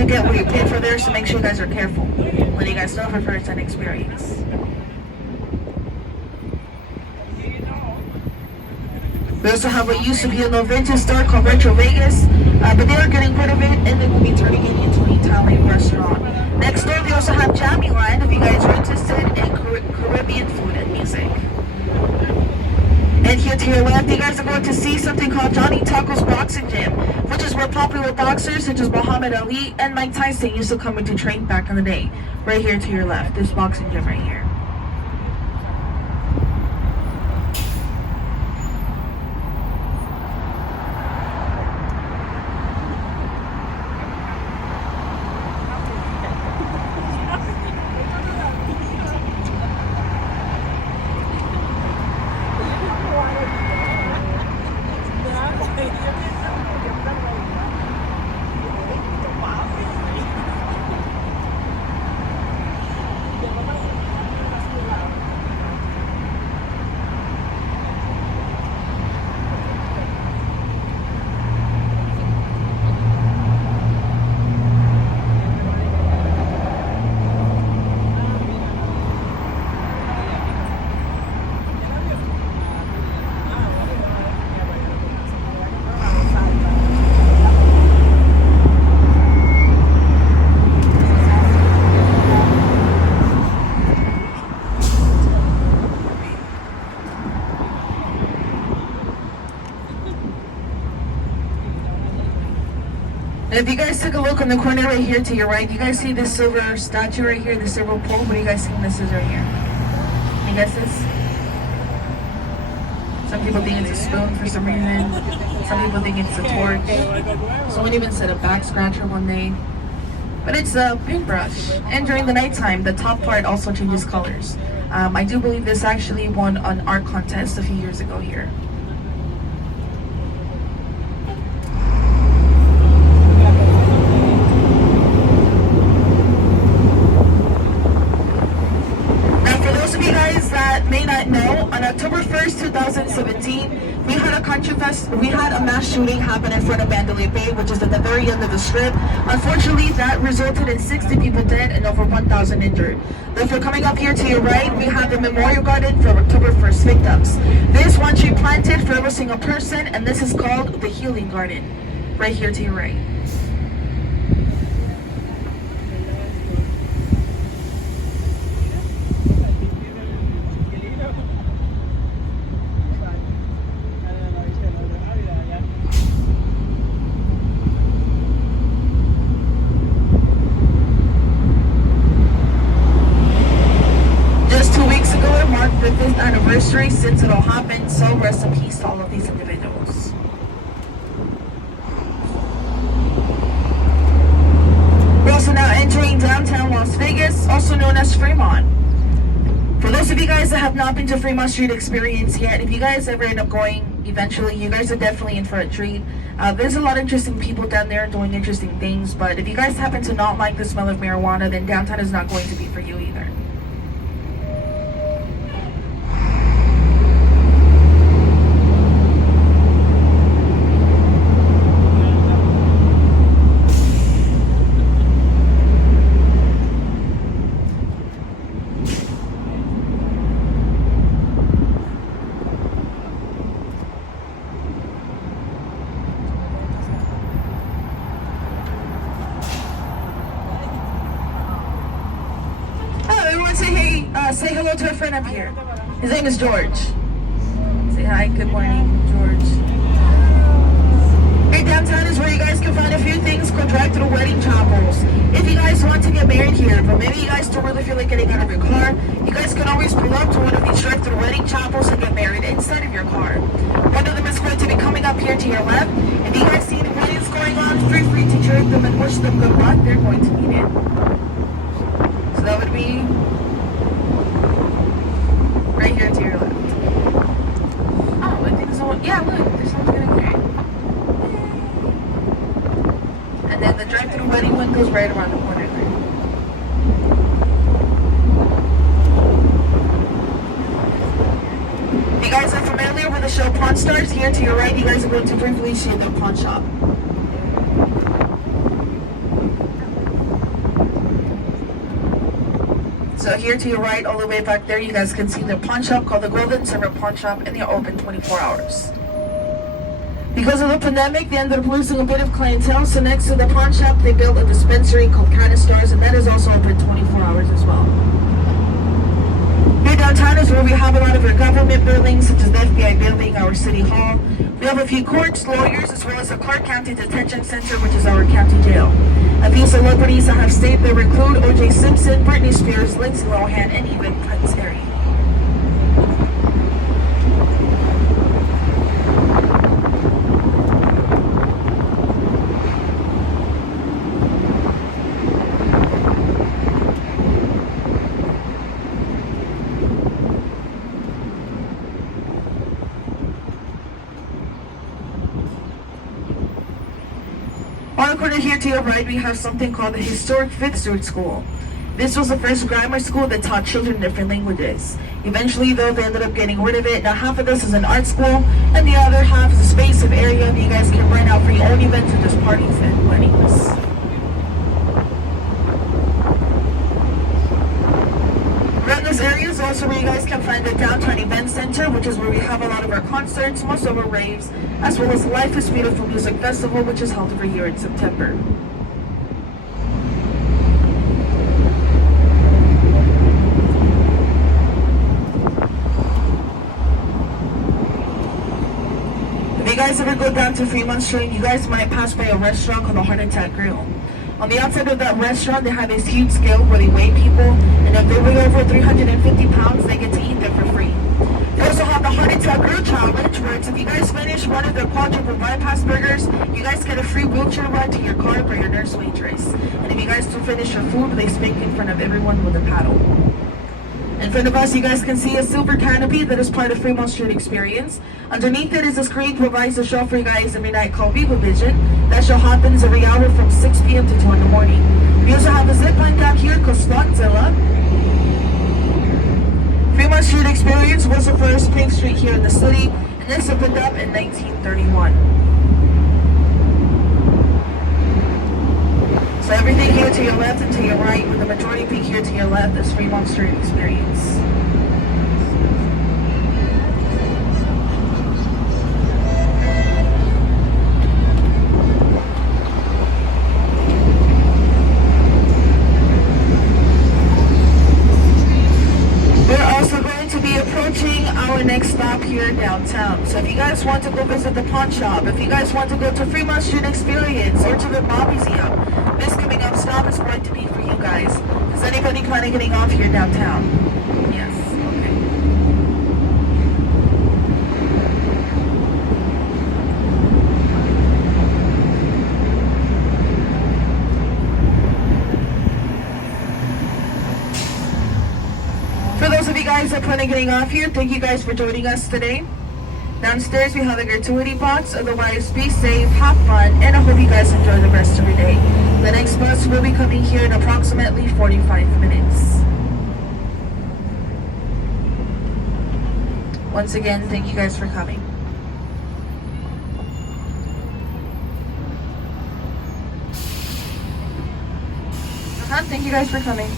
do get what you pay for there, so make sure you guys are careful when you guys know for first-hand experience. We also have what used to be a little vintage store called Retro Vegas, but they are getting rid of it and they will be turning it into an Italian restaurant. Next door, they also have Jammy Land if you guys are interested in Caribbean food and music. And here to your left, you guys are going to see something called Johnny Taco's Boxing Gym, which is where popular boxers such as Muhammad Ali and Mike Tyson used to come in to train back in the day. Right here to your left, this boxing gym right here. If you guys took a look on the corner right here to your right, you guys see this silver statue right here, the silver pole? What do you guys think this is right here? Any guesses? Some people think it's a spoon for some reason. Some people think it's a torch. Someone even said a back scratcher one day. But it's a paintbrush. And during the nighttime, the top part also changes colors. I do believe this actually won an art contest a few years ago here. May not know, on October 1st, 2017, we had a mass shooting happen in front of Mandalay Bay, which is at the very end of the strip. Unfortunately, that resulted in 60 people dead and over 1,000 injured. If you're coming up here to your right, we have the memorial garden for October 1st victims. There's one tree planted for every single person, and this is called the Healing Garden, right here to your right. The 5th anniversary since it all happened, so rest in peace to all of these individuals. We're also now entering downtown Las Vegas, also known as Fremont. For those of you guys that have not been to Fremont Street Experience yet, if you guys ever end up going eventually, you guys are definitely in for a treat. There's a lot of interesting people down there doing interesting things, but if you guys happen to not like the smell of marijuana, then downtown is not going to be for you either. Say hello to a friend up here. His name is George. Say hi, good morning, George. Hey, downtown is where you guys can find a few things called drive-through wedding chapels. If you guys want to get married here, but maybe you guys don't really feel like getting out of your car, you guys can always pull up to one of these drive-through wedding chapels and get married inside of your car. One of them is going to be coming up here to your left. If you guys see the weddings going on, feel free to join them and wish them good luck. They're going to need it. So that would be right here to your left. Oh, I think someone, yeah, look, there's someone getting married. And then the drive-through wedding one goes right around the corner there. If you guys are familiar with the show Pawn Stars, here to your right, you guys are going to briefly see the pawn shop. So here to your right, all the way back there, you guys can see the pawn shop called the Golden Silver Pawn Shop, and they're open 24 hours. Because of the pandemic, they ended up losing a bit of clientele, so next to the pawn shop, they built a dispensary called Stars, and that is also open 24 hours as well. Here downtown is where we have a lot of our government buildings, such as the FBI building, our city hall. We have a few courts, lawyers, as well as a Clark County Detention Center, which is our county jail. A few celebrities that have stayed there include O.J. Simpson, Britney Spears, Lindsay Lohan, and even Prince Harry. On the corner here to your right, we have something called the historic Fifth Street School. This was the first grammar school that taught children different languages. Eventually, though, they ended up getting rid of it. Now, half of this is an art school, and the other half is a space of area that you guys can rent out for your own events or just parties and weddings. Around this area is also where you guys can find the Downtown Event Center, which is where we have a lot of our concerts, most of our raves, as well as Life is Beautiful Music Festival, which is held every year in September. If you guys ever go down to Fremont Street, you guys might pass by a restaurant called the Heart Attack Grill. On the outside of that restaurant, they have this huge scale where they weigh people, and if they weigh over 350 pounds, they get to eat them for free. They also have the Heart Attack Grill Challenge, where it's if you guys finish one of the quadruple bypass burgers, you guys get a free wheelchair ride to your car by your nurse waitress. And if you guys do finish your food, they spank in front of everyone with a paddle. In front of us, you guys can see a silver canopy that is part of Fremont Street Experience. Underneath it is a screen provides a show for you guys every night called Viva Vision. That show happens every hour from 6 p.m. to 2 in the morning. We also have a zip line down here called Slotzilla. Fremont Street Experience was the first pink street here in the city, and this opened up in 1931. So everything here to your left and to your right, with the majority peak here to your left, is Fremont Street Experience. We're also going to be approaching our next stop here downtown. So if you guys want to go visit the pawn shop, if you guys want to go to Fremont Street Experience or to the Mob Museum, this coming up stop is going to be for you guys. Is anybody kind of getting off here downtown? Yes, okay. For those of you guys that plan on getting off here, thank you guys for joining us today. Downstairs we have a gratuity box. Otherwise, be safe, have fun, and I hope you guys enjoy the rest of your day. The next bus will be coming here in approximately 45 minutes. Once again, thank you guys for coming. Thank you guys for coming.